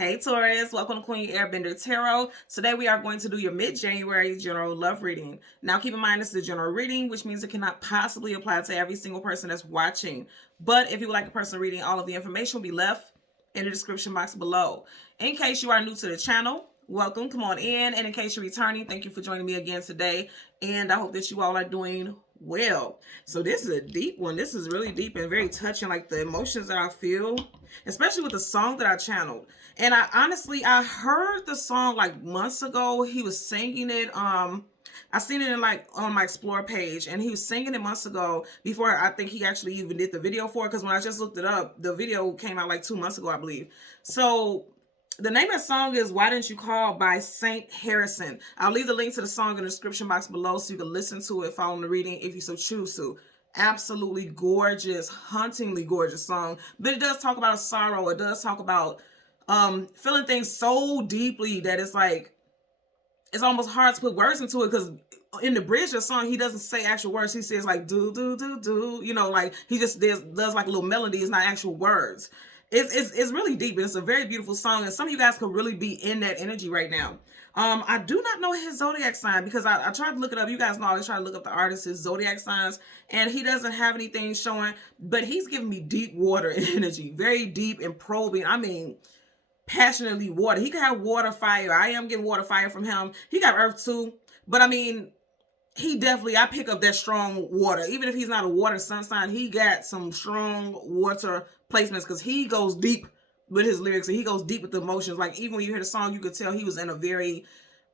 Hey Taurus, welcome to Queen Airbender Tarot. Today we are going to do your mid-January general love reading. Now keep in mind this is a general reading, which means it cannot possibly apply to every single person that's watching. But if you would like a personal reading, all of the information will be left in the description box below. In case you are new to the channel, welcome, come on in. And in case you're returning, thank you for joining me again today. And I hope that you all are doing well. So this is a deep one. This is really deep and very touching, like the emotions that I feel, especially with the song that I channeled. And I heard the song like months ago. He was singing it. I seen it in like on my Explore page, and he was singing it months ago before I think he actually even did the video for it. Because when I just looked it up, the video came out like 2 months ago, I believe. So the name of the song is Why Didn't You Call by Saint Harrison. I'll leave the link to the song in the description box below so you can listen to it, follow the reading if you so choose to. Absolutely gorgeous, hauntingly gorgeous song. But it does talk about a sorrow. It does talk about feeling things so deeply that it's like, it's almost hard to put words into it, because in the bridge of the song, he doesn't say actual words. He says like, do, do, do, do, you know, like he just does like a little melody. It's not actual words. It's really deep, and it's a very beautiful song, and some of you guys could really be in that energy right now. I do not know his zodiac sign, because I tried to look it up. You guys know I always try to look up the artist's zodiac signs, and he doesn't have anything showing, but he's giving me deep water energy, very deep and probing. I mean, passionately water. He could have water, fire. I am getting water, fire from him. He got earth too, but I mean, he definitely, I pick up that strong water. Even if he's not a water sun sign, he got some strong water placements, because he goes deep with his lyrics, and he goes deep with the emotions. Like even when you hear the song, you could tell he was in a very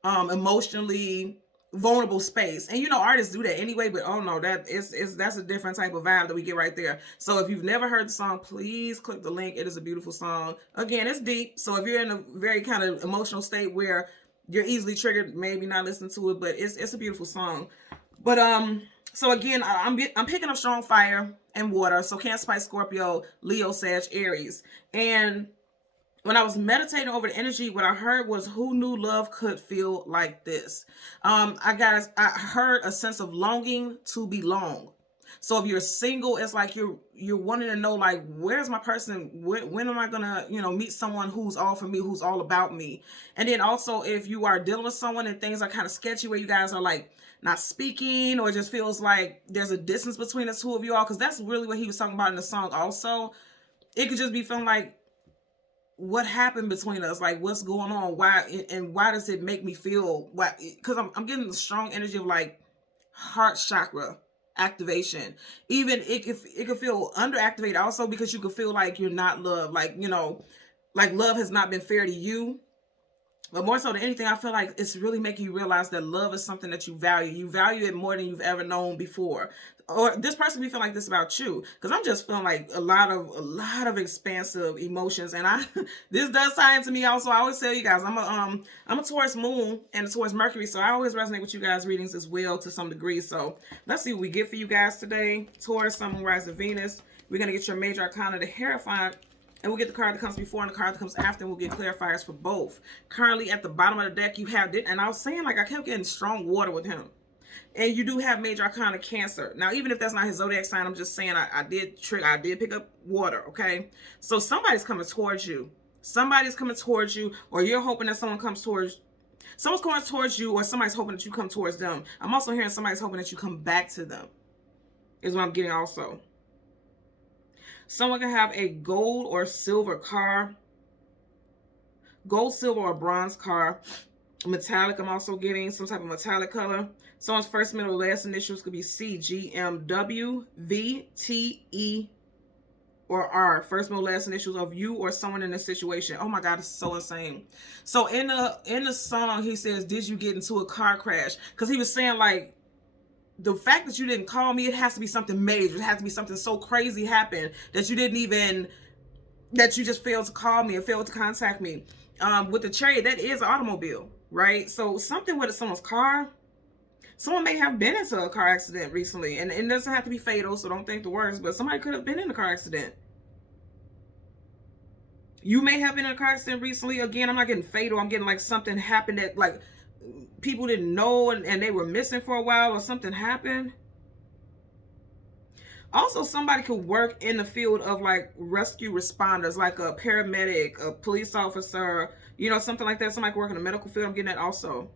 emotionally vulnerable space. And you know, artists do that anyway, but oh no, that's a different type of vibe that we get right there. So if you've never heard the song, please click the link. It is a beautiful song. Again, it's deep, so if you're in a very kind of emotional state where you're easily triggered, maybe not listen to it, but it's a beautiful song. But so again, I'm picking up strong fire and water. So Cancer, Pisces, Scorpio, Leo, Sag, Aries. And when I was meditating over the energy, what I heard was, who knew love could feel like this? I heard a sense of longing to belong. So if you're single, it's like you're wanting to know, like, where's my person? When am I gonna, meet someone who's all for me, who's all about me? And then also, if you are dealing with someone and things are kind of sketchy, where you guys are like not speaking, or it just feels like there's a distance between the two of you all, because that's really what he was talking about in the song. Also, it could just be feeling like, what happened between us? Like, what's going on? Why, and why does it make me feel? Why? Because I'm getting the strong energy of like heart chakra activation. Even it could feel underactivated also, because you could feel like you're not loved, like like love has not been fair to you. But more so than anything, I feel like it's really making you realize that love is something that you value. You value it more than you've ever known before. Or this person be feeling like this about you, because I'm just feeling like a lot of expansive emotions. And this does tie into me also. I always tell you guys, I'm a Taurus moon and a Taurus Mercury, so I always resonate with you guys' readings as well to some degree. So let's see what we get for you guys today. Taurus, Sun, Moon, Rising, Venus. We're gonna get your major arcana, the Hierophant. And we'll get the card that comes before and the card that comes after, and we'll get clarifiers for both. Currently at the bottom of the deck, you have it. And I was saying, like, I kept getting strong water with him. And you do have major arcana Cancer. Now, even if that's not his zodiac sign, I'm just saying I did pick up water, okay? So somebody's coming towards you. Somebody's coming towards you, or you're hoping that someone's coming towards you, or somebody's hoping that you come towards them. I'm also hearing somebody's hoping that you come back to them, is what I'm getting also. Someone can have a gold or silver car. Gold, silver, or bronze car. Metallic, I'm also getting some type of metallic color. Someone's first, middle, last initials could be C, G, M, W, V, T, E, or R. First, middle, last initials of you or someone in this situation. Oh my God, it's so insane. So in the song, he says, did you get into a car crash? Because he was saying, like, the fact that you didn't call me, it has to be something major. It has to be something so crazy happened that you that you just failed to call me or failed to contact me. With the Chariot, that is an automobile, right? So something with someone's car. Someone may have been into a car accident recently, and it doesn't have to be fatal, so don't think the worst, but somebody could have been in a car accident. You may have been in a car accident recently. Again, I'm not getting fatal. I'm getting like something happened that like people didn't know, and they were missing for a while, or something happened. Also, somebody could work in the field of like rescue responders, like a paramedic, a police officer, you know, something like that. Somebody could work in the medical field. I'm getting that also.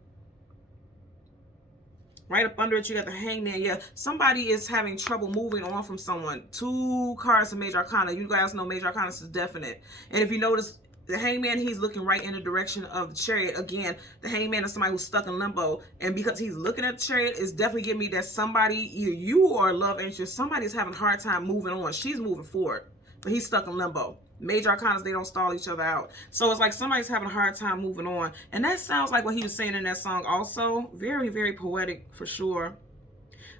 Right up under it, you got the hangman. Yeah, somebody is having trouble moving on from someone. 2 cards of major arcana. You guys know major arcana is definite. And if you notice, the hangman, he's looking right in the direction of the chariot. Again, the hangman is somebody who's stuck in limbo. And because he's looking at the chariot, it's definitely giving me that somebody, either you or a love interest, somebody's having a hard time moving on. She's moving forward, but he's stuck in limbo. Major arcanas, they don't stall each other out. So it's like somebody's having a hard time moving on. And that sounds like what he was saying in that song also. Very, very poetic for sure.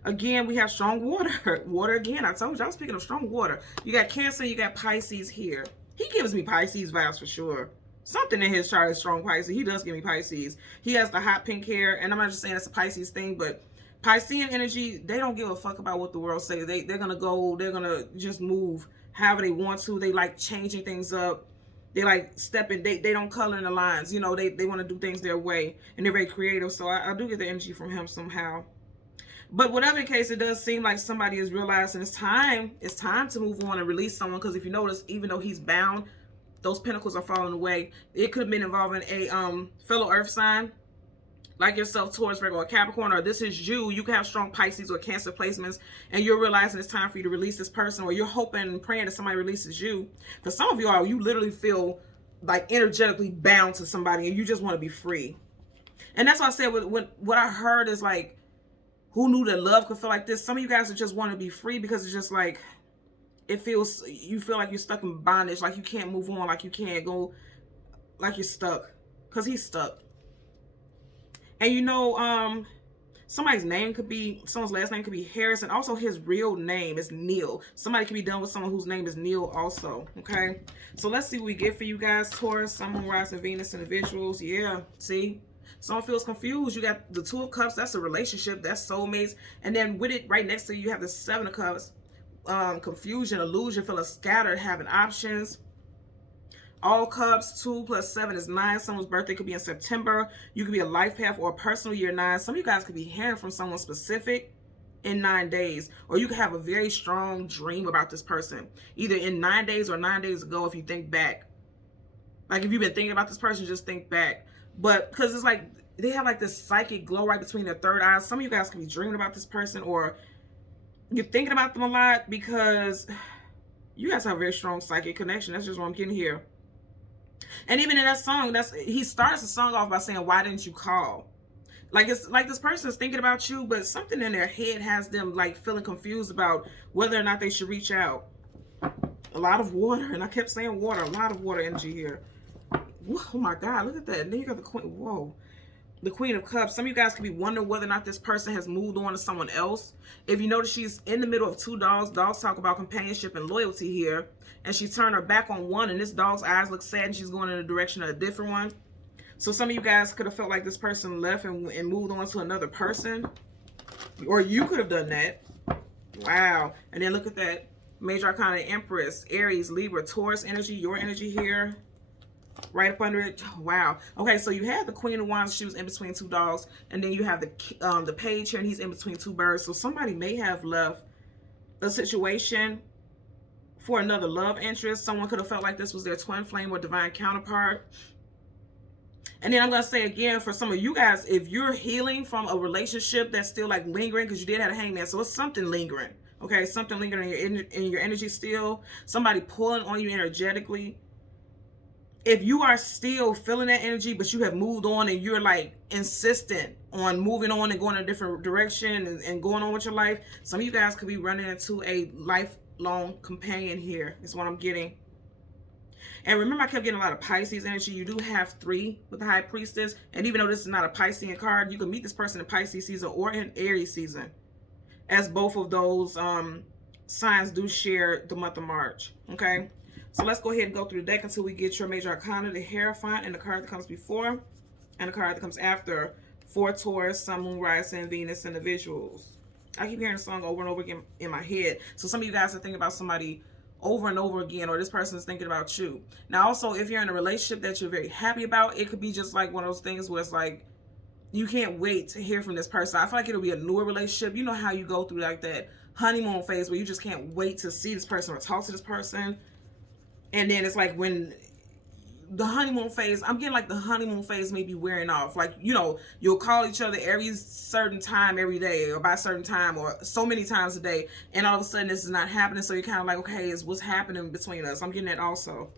Again, we have strong water. Water again. I told you I was picking up strong water. You got Cancer, you got Pisces here. He gives me Pisces vibes for sure. Something in his chart is strong Pisces. He does give me Pisces. He has the hot pink hair. And I'm not just saying it's a Pisces thing, but Piscean energy, they don't give a fuck about what the world says. They're going to go, they're going to just move however they want to. They like changing things up. They like stepping, they don't color in the lines. You know, they want to do things their way. And they're very creative. So I do get the energy from him somehow. But whatever the case, it does seem like somebody is realizing it's time to move on and release someone. Because if you notice, even though he's bound, those pentacles are falling away. It could have been involving a fellow earth sign, like yourself, Taurus, Virgo, or Capricorn, or this is you. You can have strong Pisces or Cancer placements, and you're realizing it's time for you to release this person, or you're hoping and praying that somebody releases you. For some of you, you literally feel like energetically bound to somebody, and you just want to be free. And that's why I said what I heard is like, who knew that love could feel like this? Some of you guys just want to be free because it's just like, you feel like you're stuck in bondage, like you can't move on, like you can't go, like you're stuck, because he's stuck. And you know, someone's last name could be Harris, and also his real name is Neil. Somebody could be done with someone whose name is Neil also, okay? So let's see what we get for you guys, Taurus, Sun, Moon, Rising, Venus individuals. Yeah, see? Someone feels confused. You got the 2 of Cups. That's a relationship. That's soulmates. And then with it right next to you have the 7 of Cups. Confusion, illusion, feeling scattered, having options. All Cups, 2 plus 7 is 9. Someone's birthday could be in September. You could be a life path or a personal year 9. Some of you guys could be hearing from someone specific in 9 days. Or you could have a very strong dream about this person. Either in 9 days or 9 days ago if you think back. Like if you've been thinking about this person, just think back. But because it's like they have like this psychic glow right between their third eyes. Some of you guys could be dreaming about this person, or you're thinking about them a lot because you guys have a very strong psychic connection. That's just what I'm getting here. And even in that song, he starts the song off by saying, "Why didn't you call?" Like it's like this person is thinking about you, but something in their head has them like feeling confused about whether or not they should reach out. A lot of water, and I kept saying water. A lot of water energy here. Oh my God, look at that. And then you got the Queen. Whoa. The Queen of Cups. Some of you guys could be wondering whether or not this person has moved on to someone else. If you notice, she's in the middle of 2 dogs. Dogs talk about companionship and loyalty here. And she turned her back on one, and this dog's eyes look sad, and she's going in the direction of a different one. So some of you guys could have felt like this person left and moved on to another person. Or you could have done that. Wow. And then look at that. Major Arcana, Empress, Aries, Libra, Taurus energy, your energy here. Right up under it. Wow. Okay, so you have the Queen of Wands. She was in between 2 dogs, and then you have the Page here, and he's in between 2 birds. So somebody may have left a situation for another love interest. Someone could have felt like this was their twin flame or divine counterpart. And then I'm gonna say again, for some of you guys, if you're healing from a relationship that's still like lingering, because you did have a hangman, so it's something lingering. Okay, something lingering in your energy still. Somebody pulling on you energetically. If you are still feeling that energy, but you have moved on and you're like insistent on moving on and going in a different direction and going on with your life, some of you guys could be running into a lifelong companion here, is what I'm getting. And remember, I kept getting a lot of Pisces energy. You do have 3 with the High Priestess. And even though this is not a Piscean card, you can meet this person in Pisces season or in Aries season, as both of those signs do share the month of March. Okay? So let's go ahead and go through the deck until we get your Major Arcana, the Hierophant, and the card that comes before, and the card that comes after for Taurus, Sun, Moon, Rising, Venus individuals. I keep hearing the song over and over again in my head. So some of you guys are thinking about somebody over and over again, or this person is thinking about you. Now also, if you're in a relationship that you're very happy about, it could be just like one of those things where it's like you can't wait to hear from this person. I feel like it'll be a newer relationship. You know how you go through like that honeymoon phase where you just can't wait to see this person or talk to this person. And then it's like when the honeymoon phase, I'm getting like the honeymoon phase may be wearing off. Like, you know, you'll call each other every certain time every day, or by a certain time, or so many times a day, and all of a sudden this is not happening. So you're kind of like, okay, is what's happening between us? I'm getting that also.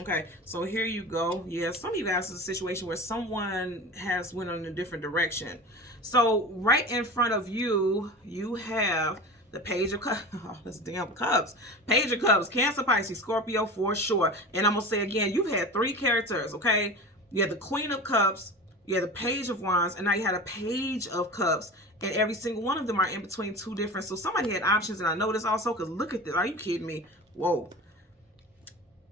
Okay, so here you go. Yeah, some of you guys is a situation where someone has went in a different direction. So right in front of you, you have the Page of Cups. Oh, that's damn Cups. Page of Cups, Cancer, Pisces, Scorpio for sure. And I'm going to say again, you've had 3 characters, okay? You had the Queen of Cups, you had the Page of Wands, and now you had a Page of Cups. And every single one of them are in between 2 different. So somebody had options, and I know this also because look at this. Are you kidding me? Whoa.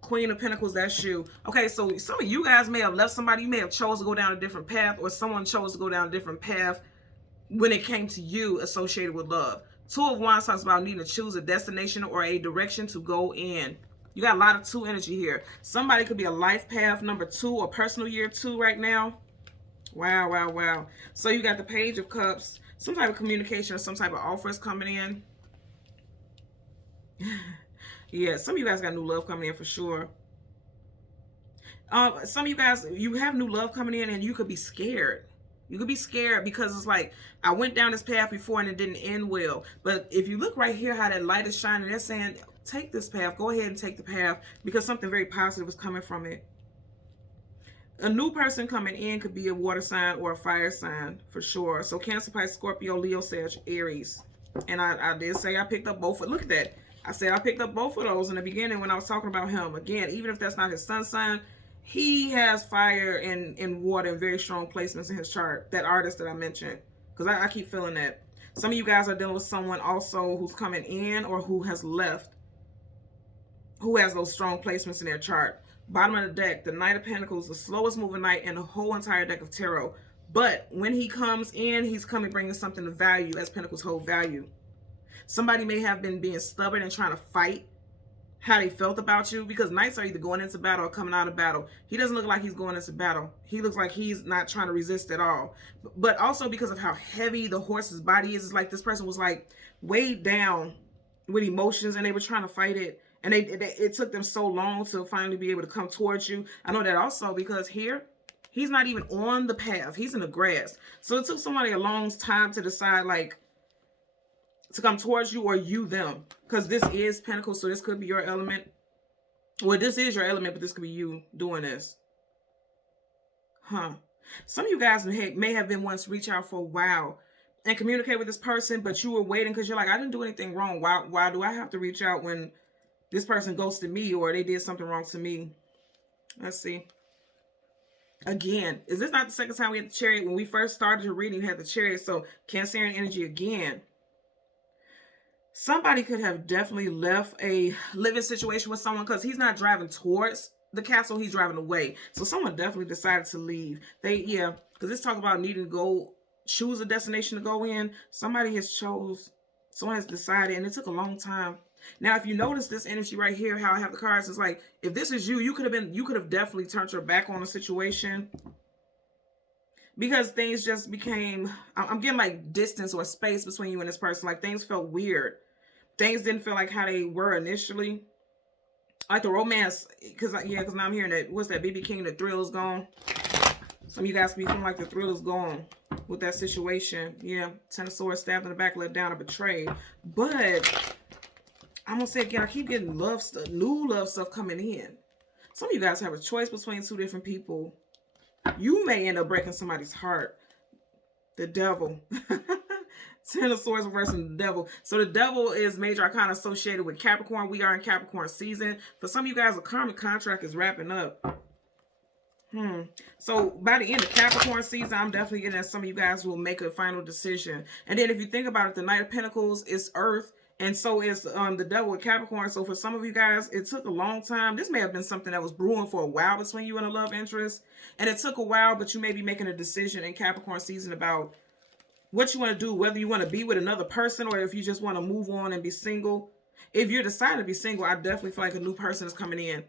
Queen of Pentacles, that's you. Okay, so some of you guys may have left somebody. You may have chose to go down a different path, or someone chose to go down a different path when it came to you associated with love. 2 of Wands talks about needing to choose a destination or a direction to go in. You got a lot of 2 energy here. Somebody could be a life path number 2 or personal year 2 right now. Wow, wow, wow. So you got the Page of Cups, some type of communication or some type of offers coming in. Yeah, some of you guys got new love coming in for sure. Some of you guys, you have new love coming in and you could be scared. You could be scared because it's like, I went down this path before and it didn't end well. But if you look right here, how that light is shining, they're saying, take this path. Go ahead and take the path because something very positive is coming from it. A new person coming in could be a water sign or a fire sign for sure. So Cancer, Pisces, Scorpio, Leo, Sag, Aries. And I did say I picked up both. Look at that. I said I picked up both of those in the beginning when I was talking about him. Again, even if that's not his sun sign, he has fire and water in very strong placements in his chart. That artist that I mentioned. Because I keep feeling that. Some of you guys are dealing with someone also who's coming in or who has left, who has those strong placements in their chart. Bottom of the deck, the Knight of Pentacles, the slowest moving knight in the whole entire deck of tarot. But when he comes in, he's coming bringing something of value, as Pentacles hold value. Somebody may have been being stubborn and trying to fight how they felt about you, because knights are either going into battle or coming out of battle. He doesn't look like he's going into battle. He looks like he's not trying to resist at all. But also because of how heavy the horse's body is, it's like this person was like weighed down with emotions and they were trying to fight it. And it took them so long to finally be able to come towards you. I know that also because here, he's not even on the path. He's in the grass. So it took somebody a long time to decide, like, to come towards you or you them. Because this is Pentacles, so this could be your element. Well, this is your element, but this could be you doing this. Huh. Some of you guys may have been once reach out for a while and communicate with this person, but you were waiting because you're like, I didn't do anything wrong. Why do I have to reach out when this person ghosted me or they did something wrong to me? Let's see. Again, is this not the second time we had the Chariot? When we first started your reading, we had the Chariot. So Cancerian energy again. Somebody could have definitely left a living situation with someone because he's not driving towards the castle, he's driving away. So someone definitely decided to leave. Yeah, because this talk about needing to go choose a destination to go in. Someone has decided, and it took a long time. Now, if you notice this energy right here, how I have the cards, is like, if this is you, you could have definitely turned your back on a situation because things just became, I'm getting like distance or space between you and this person. Like things felt weird. Things didn't feel like how they were initially. Like the romance, because now I'm hearing that, what's that, BB King, the thrill is gone. Some of you guys be feeling like the thrill is gone with that situation. Yeah, Ten of Swords, stabbed in the back, let down, or betrayed. But I'm gonna say again, I keep getting love stuff, new love stuff coming in. Some of you guys have a choice between 2 different people. You may end up breaking somebody's heart. The Devil. Ten of Swords reversing the Devil. So the Devil is major arcana associated with Capricorn. We are in Capricorn season. For some of you guys, a karmic contract is wrapping up. So by the end of Capricorn season, I'm definitely getting that some of you guys will make a final decision. And then if you think about it, the Knight of Pentacles is Earth. And so is the Devil with Capricorn. So for some of you guys, it took a long time. This may have been something that was brewing for a while between you and a love interest. And it took a while, but you may be making a decision in Capricorn season about what you want to do, whether you want to be with another person or if you just want to move on and be single. If you're deciding to be single, I definitely feel like a new person is coming in.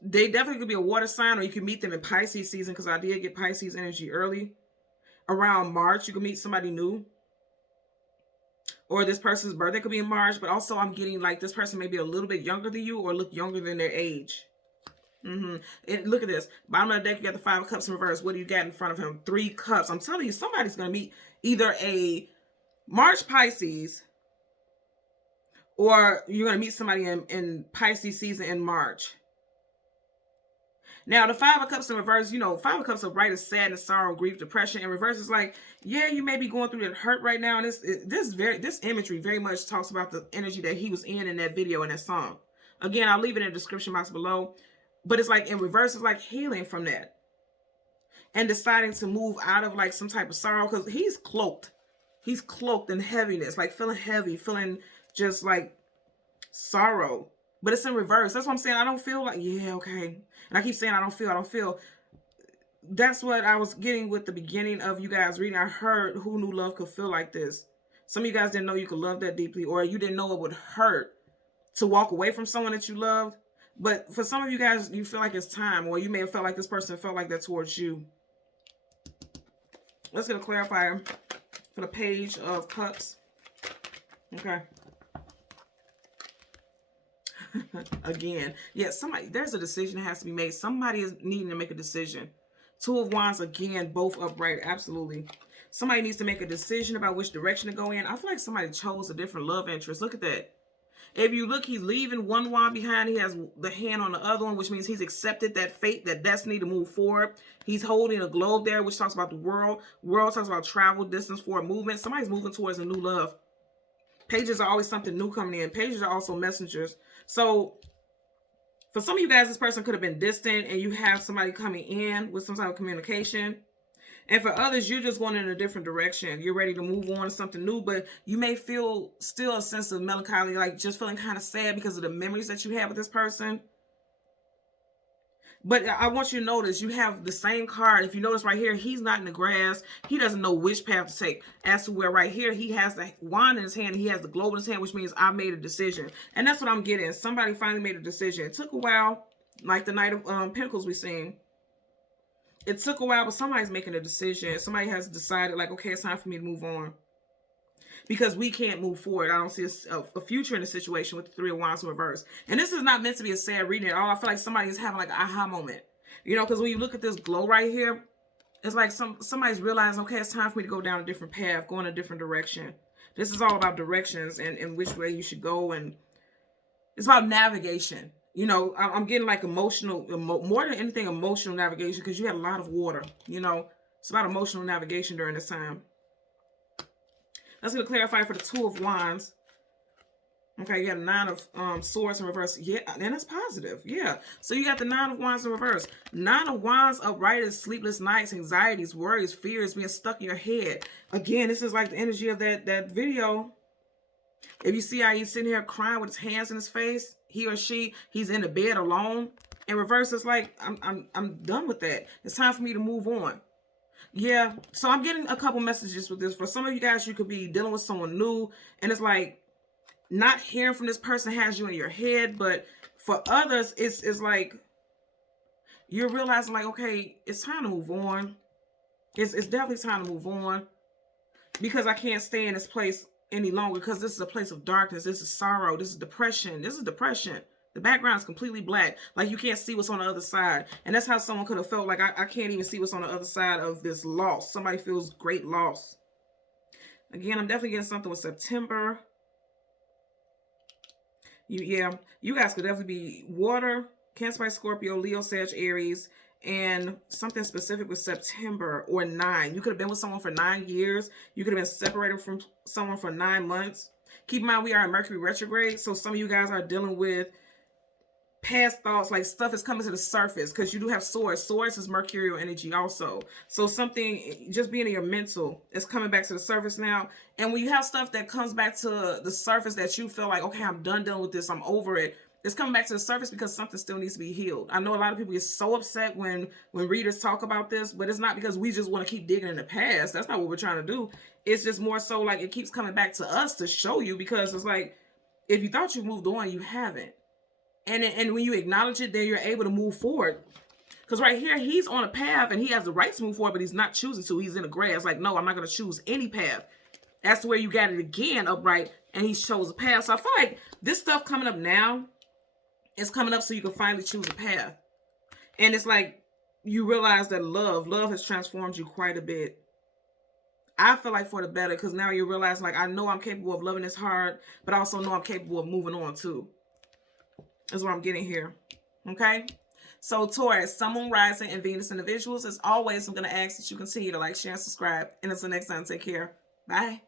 They definitely could be a water sign, or you can meet them in Pisces season, because I did get Pisces energy early. Around March, you can meet somebody new. or this person's birthday could be in March, but also I'm getting like this person may be a little bit younger than you or look younger than their age. Look at this. Bottom of the deck, you got the 5 of Cups in reverse. What do you got in front of him? 3 Cups. I'm telling you, somebody's going to meet either a March Pisces, or you're going to meet somebody in Pisces season in March. Now, the 5 of Cups in reverse, you know, 5 of Cups of right is sadness, sorrow, grief, depression. In reverse is like, yeah, you may be going through that hurt right now. And this imagery very much talks about the energy that he was in that video and that song. Again, I'll leave it in the description box below. But it's like in reverse, it's like healing from that. And deciding to move out of like some type of sorrow, because he's cloaked. He's cloaked in heaviness, like feeling heavy, feeling just like sorrow. But it's in reverse. That's what I'm saying. I don't feel like, yeah, okay. And I keep saying I don't feel. That's what I was getting with the beginning of you guys reading. I heard who knew love could feel like this. Some of you guys didn't know you could love that deeply, or you didn't know it would hurt to walk away from someone that you loved. But for some of you guys, you feel like it's time, or you may have felt like this person felt like that towards you. Let's get a clarifier for the Page of Cups. Okay. Again, yeah, there's a decision that has to be made. Somebody is needing to make a decision. 2 of Wands, again, both upright. Absolutely. Somebody needs to make a decision about which direction to go in. I feel like somebody chose a different love interest. Look at that. If you look, he's leaving one wand behind. He has the hand on the other one, which means he's accepted that fate, that destiny to move forward. He's holding a globe there, which talks about the world. World talks about travel, distance, forward movement. Somebody's moving towards a new love. Pages are always something new coming in. Pages are also messengers. So for some of you guys, this person could have been distant and you have somebody coming in with some type of communication. And for others, you're just going in a different direction. You're ready to move on to something new, but you may feel still a sense of melancholy, like just feeling kind of sad because of the memories that you have with this person. But I want you to notice you have the same card. If you notice right here, he's not in the grass. He doesn't know which path to take. As to where right here, he has the wand in his hand. He has the globe in his hand, which means I made a decision. And that's what I'm getting. Somebody finally made a decision. It took a while, like the Knight of Pentacles we've seen. It took a while, but somebody's making a decision. Somebody has decided, like, okay, it's time for me to move on. Because we can't move forward. I don't see a future in the situation with the 3 of Wands in reverse. And this is not meant to be a sad reading at all. I feel like somebody is having like an aha moment. You know, because when you look at this glow right here, it's like somebody's realizing, okay, it's time for me to go down a different path, go in a different direction. This is all about directions and which way you should go. And it's about navigation. You know, I'm getting like emotional, more than anything, emotional navigation, because you had a lot of water. You know, it's about emotional navigation during this time. Let's get a clarify for the 2 of Wands. Okay, you got 9 of Swords in reverse. Yeah, and that's positive. Yeah. So you got the 9 of Wands in reverse. 9 of Wands upright is sleepless nights, anxieties, worries, fears, being stuck in your head. Again, this is like the energy of that video. If you see how he's sitting here crying with his hands in his face, he or she, he's in the bed alone. In reverse, it's like, I'm done with that. It's time for me to move on. Yeah, so I'm getting a couple messages with this. For some of you guys, you could be dealing with someone new, and it's like not hearing from this person has you in your head. But for others, it's like you're realizing, like, okay, it's time to move on. It's definitely time to move on, because I can't stay in this place any longer, because this is a place of darkness. This is sorrow. This is depression. This is depression. The background is completely black. Like you can't see what's on the other side. And that's how someone could have felt like, I can't even see what's on the other side of this loss. Somebody feels great loss. Again, I'm definitely getting something with September. Yeah, you guys could definitely be water, Cancer, Pisces, Scorpio, Leo, Sag, Aries, and something specific with September or 9. You could have been with someone for 9 years. You could have been separated from someone for 9 months. Keep in mind, we are in Mercury retrograde. So some of you guys are dealing with past thoughts, like stuff is coming to the surface, because you do have swords. Swords is mercurial energy also. So something just being in your mental is coming back to the surface now. And when you have stuff that comes back to the surface that you feel like, okay, I'm done dealing with this, I'm over it, it's coming back to the surface because something still needs to be healed. I know a lot of people get so upset when readers talk about this, but it's not because we just want to keep digging in the past. That's not what we're trying to do. It's just more so like it keeps coming back to us to show you, because it's like, if you thought you moved on, you haven't. And when you acknowledge it, then you're able to move forward. Because right here, he's on a path and he has the right to move forward, but he's not choosing to. He's in the grass. Like, no, I'm not going to choose any path. That's where you got it again upright, and he chose a path. So I feel like this stuff coming up now is coming up so you can finally choose a path. And it's like you realize that love has transformed you quite a bit. I feel like for the better, because now you realize, like, I know I'm capable of loving this hard, but I also know I'm capable of moving on too. Is what I'm getting here. Okay? So Taurus, Sun, Moon, Rising, and Venus individuals, as always, I'm going to ask that you continue to like, share, and subscribe. And until next time, take care. Bye.